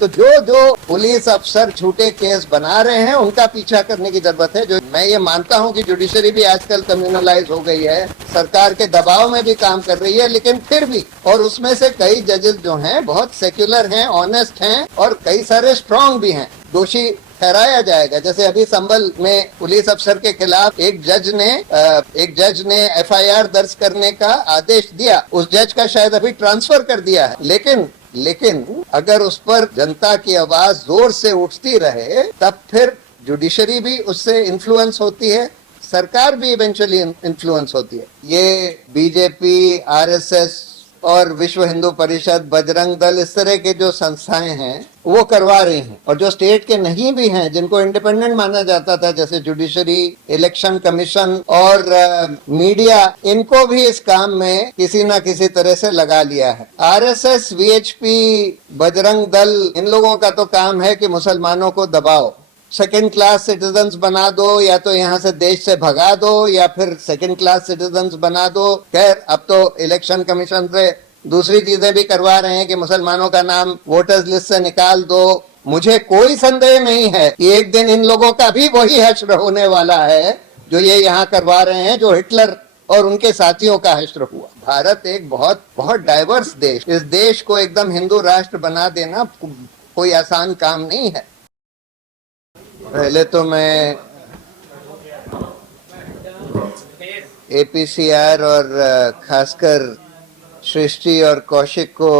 तो जो जो पुलिस अफसर झूठे केस बना रहे हैं उनका पीछा करने की जरूरत है। जो मैं ये मानता हूं कि जुडिशरी भी आजकल कम्युनलाइज हो गई है, सरकार के दबाव में भी काम कर रही है, लेकिन फिर भी, और उसमें से कई जजेस जो हैं बहुत सेक्युलर हैं, ऑनेस्ट हैं और कई सारे स्ट्रांग भी हैं। दोषी ठहराया जाएगा। जैसे अभी संभल में पुलिस अफसर के खिलाफ एक जज ने एफआईआर दर्ज करने का आदेश दिया। उस जज का शायद अभी ट्रांसफर कर दिया है, लेकिन अगर उस पर जनता की आवाज जोर से उठती रहे तब फिर जुडिशरी भी उससे इन्फ्लुएंस होती है, सरकार भी इवेंचुअली इन्फ्लुएंस होती है। ये बीजेपी, आरएसएस और विश्व हिंदू परिषद, बजरंग दल, इस तरह के जो संस्थाएं हैं वो करवा रही हैं। और जो स्टेट के नहीं भी हैं, जिनको इंडिपेंडेंट माना जाता था, जैसे जुडिशरी, इलेक्शन कमीशन और मीडिया, इनको भी इस काम में किसी ना किसी तरह से लगा लिया है। आरएसएस, वीएचपी, बजरंग दल, इन लोगों का तो काम है कि मुसलमानों को दबाओ, सेकेंड क्लास सिटीजन्स बना दो, या तो यहाँ से देश से भगा दो या फिर सेकेंड क्लास सिटीजन्स बना दो। खैर, अब तो इलेक्शन कमीशन से दूसरी चीजें भी करवा रहे हैं कि मुसलमानों का नाम वोटर्स लिस्ट से निकाल दो। मुझे कोई संदेह नहीं है कि एक दिन इन लोगों का भी वही हश्र होने वाला है जो ये यहाँ करवा रहे हैं, जो हिटलर और उनके साथियों का हश्र हुआ। भारत एक बहुत बहुत डाइवर्स देश, इस देश को एकदम हिंदू राष्ट्र बना देना कोई आसान काम नहीं है। पहले तो मैं एपीसीआर और खासकर सृष्टि और कौशिक को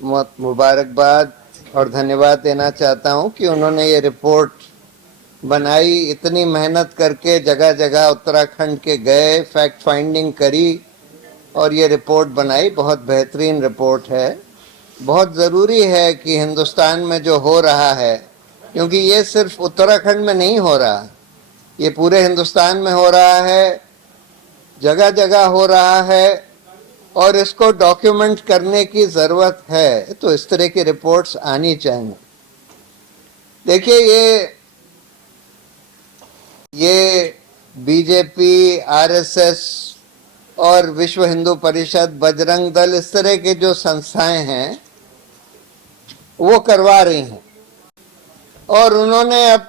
मुबारकबाद और धन्यवाद देना चाहता हूं कि उन्होंने ये रिपोर्ट बनाई, इतनी मेहनत करके जगह जगह उत्तराखंड के गए, फैक्ट फाइंडिंग करी और ये रिपोर्ट बनाई। बहुत बेहतरीन रिपोर्ट है। बहुत ज़रूरी है कि हिंदुस्तान में जो हो रहा है, क्योंकि ये सिर्फ उत्तराखंड में नहीं हो रहा, ये पूरे हिंदुस्तान में हो रहा है, जगह जगह हो रहा है और इसको डॉक्यूमेंट करने की ज़रूरत है। तो इस तरह की रिपोर्ट्स आनी चाहिए। देखिए, ये बीजेपी, आरएसएस और विश्व हिंदू परिषद, बजरंग दल, इस तरह के जो संस्थाएं हैं वो करवा रही हैं। और उन्होंने अब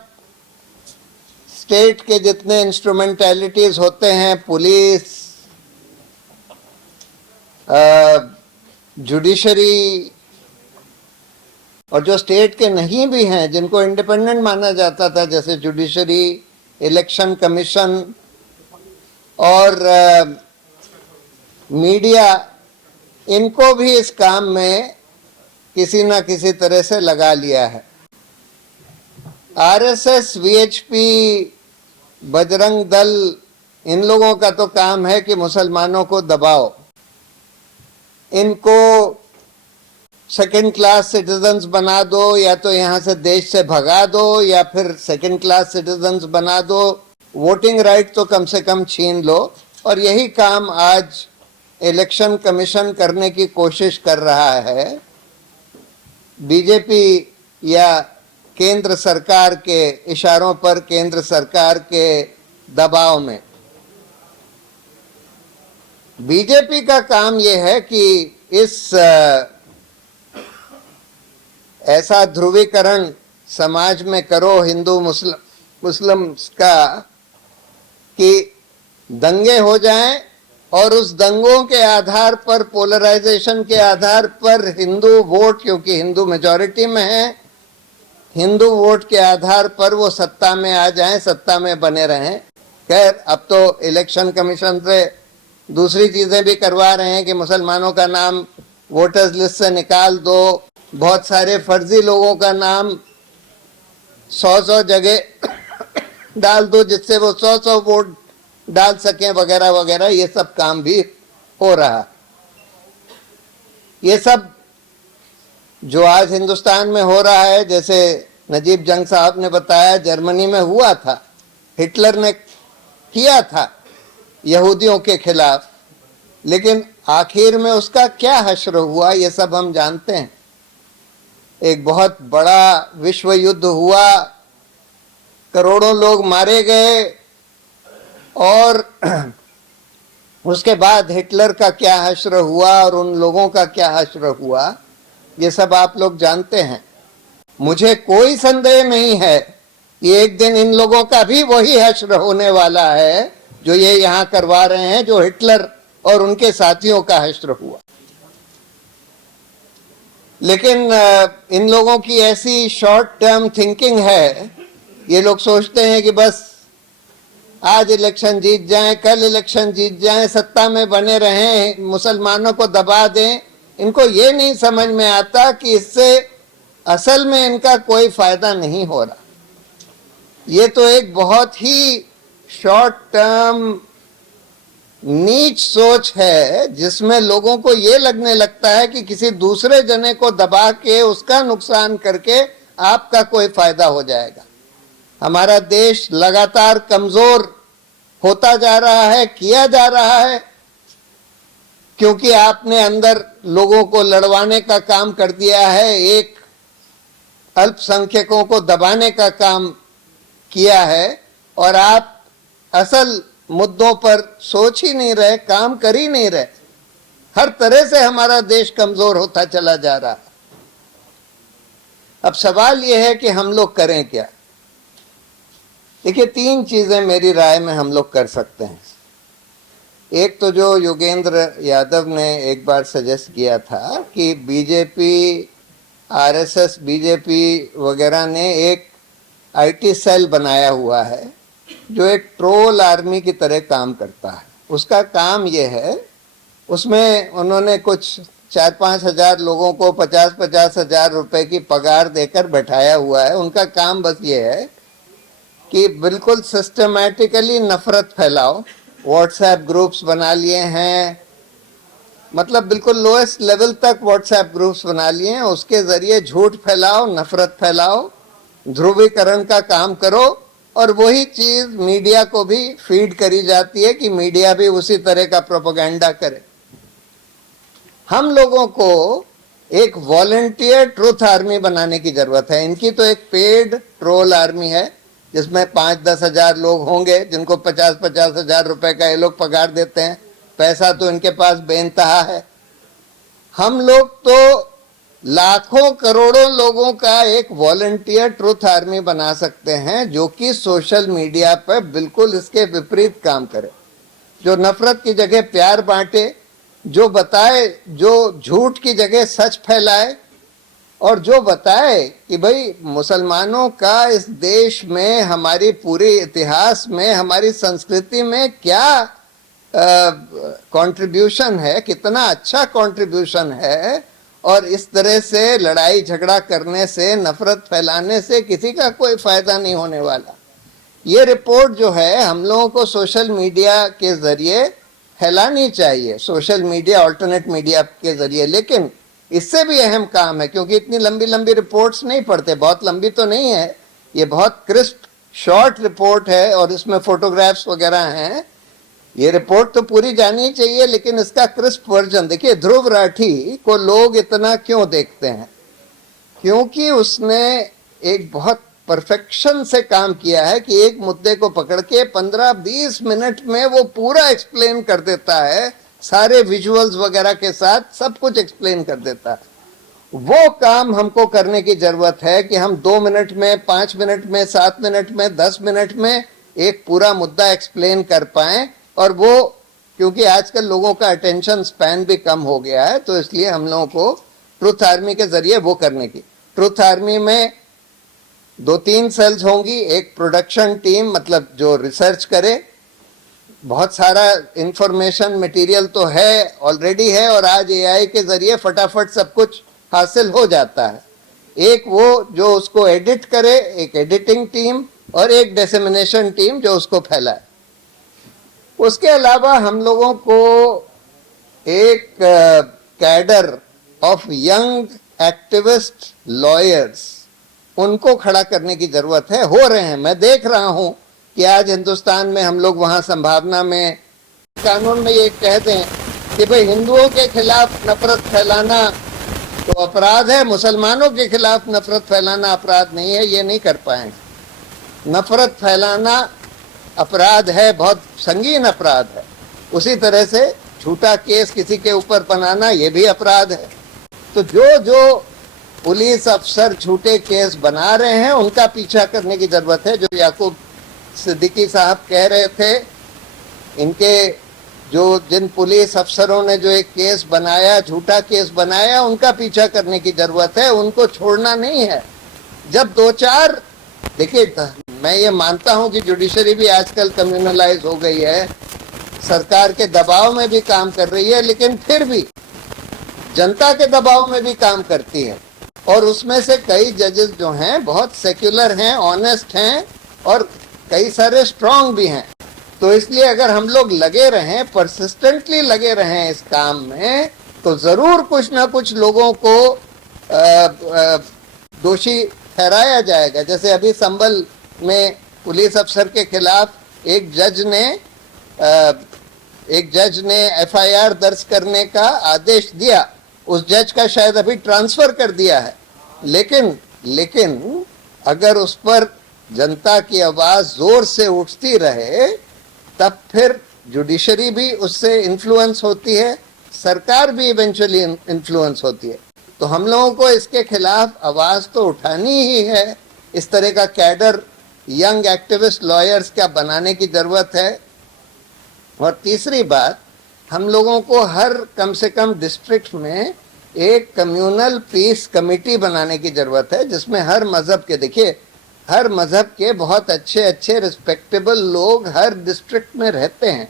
स्टेट के जितने इंस्ट्रूमेंटैलिटीज होते हैं, पुलिस, जुडिशरी और जो स्टेट के नहीं भी हैं, जिनको इंडिपेंडेंट माना जाता था, जैसे जुडिशरी, इलेक्शन कमीशन और मीडिया, इनको भी इस काम में किसी ना किसी तरह से लगा लिया है। आरएसएस, वीएचपी, बजरंग दल, इन लोगों का तो काम है कि मुसलमानों को दबाओ, इनको सेकेंड क्लास सिटीजन्स बना दो, या तो यहाँ से देश से भगा दो या फिर सेकेंड क्लास सिटीजन्स बना दो, वोटिंग राइट तो कम से कम छीन लो। और यही काम आज इलेक्शन कमीशन करने की कोशिश कर रहा है, बीजेपी या केंद्र सरकार के इशारों पर, केंद्र सरकार के दबाव में। बीजेपी का काम यह है कि इस ऐसा ध्रुवीकरण समाज में करो हिंदू मुस्लिम का कि दंगे हो जाएं और उस दंगों के आधार पर, पोलराइजेशन के आधार पर हिंदू वोट, क्योंकि हिंदू मेजॉरिटी में है, हिंदू वोट के आधार पर वो सत्ता में आ जाएं, सत्ता में बने रहें। खैर, अब तो इलेक्शन कमीशन से दूसरी चीजें भी करवा रहे हैं कि मुसलमानों का नाम वोटर्स लिस्ट से निकाल दो, बहुत सारे फर्जी लोगों का नाम 100 जगह डाल दो जिससे वो 100 वोट डाल सकें, वगैरह वगैरह। ये सब काम भी हो रहा। ये सब जो आज हिंदुस्तान में हो रहा है, जैसे नजीब जंग साहब ने बताया, जर्मनी में हुआ था, हिटलर ने किया था यहूदियों के खिलाफ, लेकिन आखिर में उसका क्या हश्र हुआ ये सब हम जानते हैं। एक बहुत बड़ा विश्व युद्ध हुआ, करोड़ों लोग मारे गए, और उसके बाद हिटलर का क्या हश्र हुआ और उन लोगों का क्या हश्र हुआ, ये सब आप लोग जानते हैं। मुझे कोई संदेह नहीं है कि एक दिन इन लोगों का भी वही हश्र होने वाला है जो ये यहां करवा रहे हैं, जो हिटलर और उनके साथियों का हश्र हुआ। लेकिन इन लोगों की ऐसी शॉर्ट टर्म थिंकिंग है, ये लोग सोचते हैं कि बस आज इलेक्शन जीत जाएं, कल इलेक्शन जीत जाएं, सत्ता में बने रहें, मुसलमानों को दबा दें। इनको ये नहीं समझ में आता कि इससे असल में इनका कोई फायदा नहीं हो रहा। ये तो एक बहुत ही शॉर्ट टर्म नीच सोच है जिसमें लोगों को ये लगने लगता है कि किसी दूसरे जने को दबा के उसका नुकसान करके आपका कोई फायदा हो जाएगा। हमारा देश लगातार कमजोर होता जा रहा है, किया जा रहा है, क्योंकि आपने अंदर लोगों को लड़वाने का काम कर दिया है, एक अल्पसंख्यकों को दबाने का काम किया है, और आप असल मुद्दों पर सोच ही नहीं रहे, काम कर ही नहीं रहे। हर तरह से हमारा देश कमजोर होता चला जा रहा है। अब सवाल यह है कि हम लोग करें क्या। देखिए, 3 चीजें मेरी राय में हम लोग कर सकते हैं। एक तो जो योगेंद्र यादव ने एक बार सजेस्ट किया था कि बीजेपी, आरएसएस, बीजेपी वगैरह ने एक आईटी सेल बनाया हुआ है जो एक ट्रोल आर्मी की तरह काम करता है। उसका काम यह है, उसमें उन्होंने कुछ 4-5 हजार लोगों को 50-50 हजार रुपए की पगार देकर बैठाया हुआ है। उनका काम बस ये है कि बिल्कुल सिस्टमैटिकली नफरत फैलाओ। व्हाट्सएप ग्रुप्स बना लिए हैं, मतलब बिल्कुल लोएस्ट लेवल तक व्हाट्सएप ग्रुप्स बना लिए हैं, उसके जरिए झूठ फैलाओ, नफरत फैलाओ, ध्रुवीकरण का काम करो, और वही चीज मीडिया को भी फीड करी जाती है कि मीडिया भी उसी तरह का प्रोपेगेंडा करे। हम लोगों को एक वॉलंटियर ट्रुथ आर्मी बनाने की जरूरत है। इनकी तो एक पेड ट्रोल आर्मी है जिसमें 5-10 हजार लोग होंगे जिनको 50-50 हजार रुपए का ये लोग पगार देते हैं। पैसा तो इनके पास बेइंतहा है। हम लोग तो लाखों करोड़ों लोगों का एक वॉलंटियर ट्रुथ आर्मी बना सकते हैं जो कि सोशल मीडिया पर बिल्कुल इसके विपरीत काम करे, जो नफरत की जगह प्यार बांटे, जो बताए, जो झूठ की जगह सच फैलाए, और जो बताए कि भाई मुसलमानों का इस देश में, हमारी पूरे इतिहास में, हमारी संस्कृति में क्या कंट्रीब्यूशन है, कितना अच्छा कंट्रीब्यूशन है, और इस तरह से लड़ाई झगड़ा करने से, नफरत फैलाने से किसी का कोई फायदा नहीं होने वाला। ये रिपोर्ट जो है हम लोगों को सोशल मीडिया के जरिए फैलानी चाहिए, सोशल मीडिया, अल्टरनेट मीडिया के जरिए। लेकिन इससे भी अहम काम है, क्योंकि इतनी लंबी लंबी रिपोर्ट्स नहीं पढ़ते, बहुत लंबी तो नहीं है, ये बहुत क्रिस्प शॉर्ट रिपोर्ट है और इसमें फोटोग्राफ्स वगैरह हैं। ये रिपोर्ट तो पूरी जानी चाहिए, लेकिन इसका क्रिस्प वर्जन देखिए। ध्रुव राठी को लोग इतना क्यों देखते हैं? क्योंकि उसने एक बहुत परफेक्शन से काम किया है कि एक मुद्दे को पकड़ के 15-20 मिनट में वो पूरा एक्सप्लेन कर देता है, सारे विजुअल्स वगैरह के साथ सब कुछ एक्सप्लेन कर देता है। वो काम हमको करने की जरूरत है कि हम 2 मिनट में, 5 मिनट में, 7 मिनट में, 10 मिनट में एक पूरा मुद्दा एक्सप्लेन कर पाएं। और वो, क्योंकि आजकल लोगों का अटेंशन स्पैन भी कम हो गया है, तो इसलिए हम लोगों को ट्रुथ आर्मी के जरिए वो करने की। ट्रुथ आर्मी में 2-3 सेल्स होंगी। एक प्रोडक्शन टीम, मतलब जो रिसर्च करे, बहुत सारा इंफॉर्मेशन मटेरियल तो है, ऑलरेडी है, और आज एआई के जरिए फटाफट सब कुछ हासिल हो जाता है। एक वो जो उसको एडिट करे, एक एडिटिंग टीम, और एक डिसेमिनेशन टीम जो उसको फैलाए। उसके अलावा हम लोगों को एक cadre of young activist lawyers, उनको खड़ा करने की जरूरत है। हो रहे हैं, मैं देख रहा हूं कि आज हिंदुस्तान में हम लोग वहां संभावना में कानून में ये कह दें कि भाई हिंदुओं के खिलाफ नफरत फैलाना तो अपराध है, मुसलमानों के खिलाफ नफरत फैलाना अपराध नहीं है, ये नहीं कर पाएंगे। नफरत फैलाना अपराध है, बहुत संगीन अपराध है। उसी तरह से झूठा केस किसी के ऊपर बनाना, ये भी अपराध है। तो जो जो पुलिस अफसर झूठे केस बना रहे हैं, उनका पीछा करने की जरूरत है। जो याकूब सिद्दीकी साहब कह रहे थे, इनके जिन पुलिस अफसरों ने जो एक केस बनाया, झूठा केस बनाया, उनका पीछा करने की जरूरत है, उनको छोड़ना नहीं है। जब दो चार, देखिए मैं ये मानता हूं कि जुडिशरी भी आजकल कम्युनलाइज हो गई है, सरकार के दबाव में भी काम कर रही है, लेकिन फिर भी जनता के दबाव में भी काम करती है। और उसमें से कई जजेस जो हैं बहुत सेक्युलर हैं, ऑनेस्ट हैं, और कई सारे स्ट्रांग भी हैं। तो इसलिए अगर हम लोग लगे रहें, परसिस्टेंटली लगे रहें इस काम में, तो जरूर कुछ ना कुछ लोगों को दोषी ठहराया जाएगा। जैसे अभी संभल में पुलिस अफसर के खिलाफ एक जज ने एफआईआर दर्ज करने का आदेश दिया। उस जज का शायद अभी ट्रांसफर कर दिया है, लेकिन अगर उस पर जनता की आवाज जोर से उठती रहे, तब फिर जुडिशरी भी उससे इन्फ्लुएंस होती है, सरकार भी इवेंचुअली इन्फ्लुएंस होती है। तो हम लोगों को इसके खिलाफ आवाज तो उठानी ही है। इस तरह का कैडर यंग एक्टिविस्ट लॉयर्स का बनाने की जरूरत है। और तीसरी बात, हम लोगों को हर कम से कम डिस्ट्रिक्ट में एक कम्युनल पीस कमेटी बनाने की जरूरत है, जिसमें हर मजहब के, देखिए हर मजहब के बहुत अच्छे रिस्पेक्टेबल लोग हर डिस्ट्रिक्ट में रहते हैं।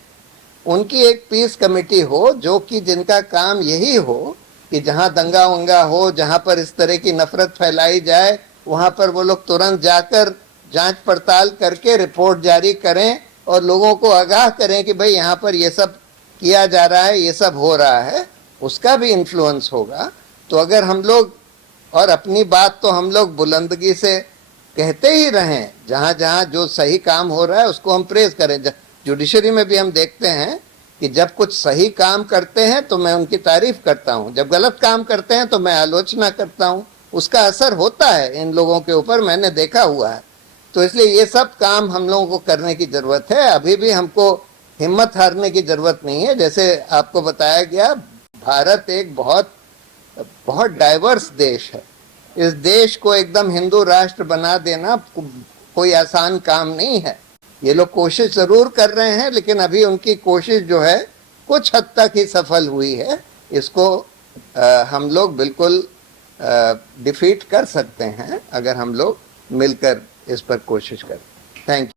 उनकी एक पीस कमेटी हो, जो कि जिनका काम यही हो कि जहां दंगा वंगा हो, जहां पर इस तरह की नफरत फैलाई जाए, वहां पर वो लोग तुरंत जाकर जांच पड़ताल करके रिपोर्ट जारी करें और लोगों को आगाह करें कि भाई यहाँ पर ये सब किया जा रहा है, ये सब हो रहा है। उसका भी इन्फ्लुएंस होगा। तो अगर हम लोग, और अपनी बात तो हम लोग बुलंदगी से कहते ही रहें, जहां जहां जो सही काम हो रहा है उसको हम प्रेज करें। जुडिशरी में भी हम देखते हैं कि जब कुछ सही काम करते हैं तो मैं उनकी तारीफ करता हूं, जब गलत काम करते हैं तो मैं आलोचना करता हूं। उसका असर होता है इन लोगों के ऊपर, मैंने देखा हुआ है। तो इसलिए ये सब काम हम लोगों को करने की जरूरत है। अभी भी हमको हिम्मत हारने की जरूरत नहीं है। जैसे आपको बताया गया, भारत एक बहुत डाइवर्स देश है। इस देश को एकदम हिंदू राष्ट्र बना देना कोई आसान काम नहीं है। ये लोग कोशिश जरूर कर रहे हैं, लेकिन अभी उनकी कोशिश जो है कुछ हद तक ही सफल हुई है। इसको हम लोग बिल्कुल डिफीट कर सकते हैं अगर हम लोग मिलकर इस पर कोशिश करें। Thank you.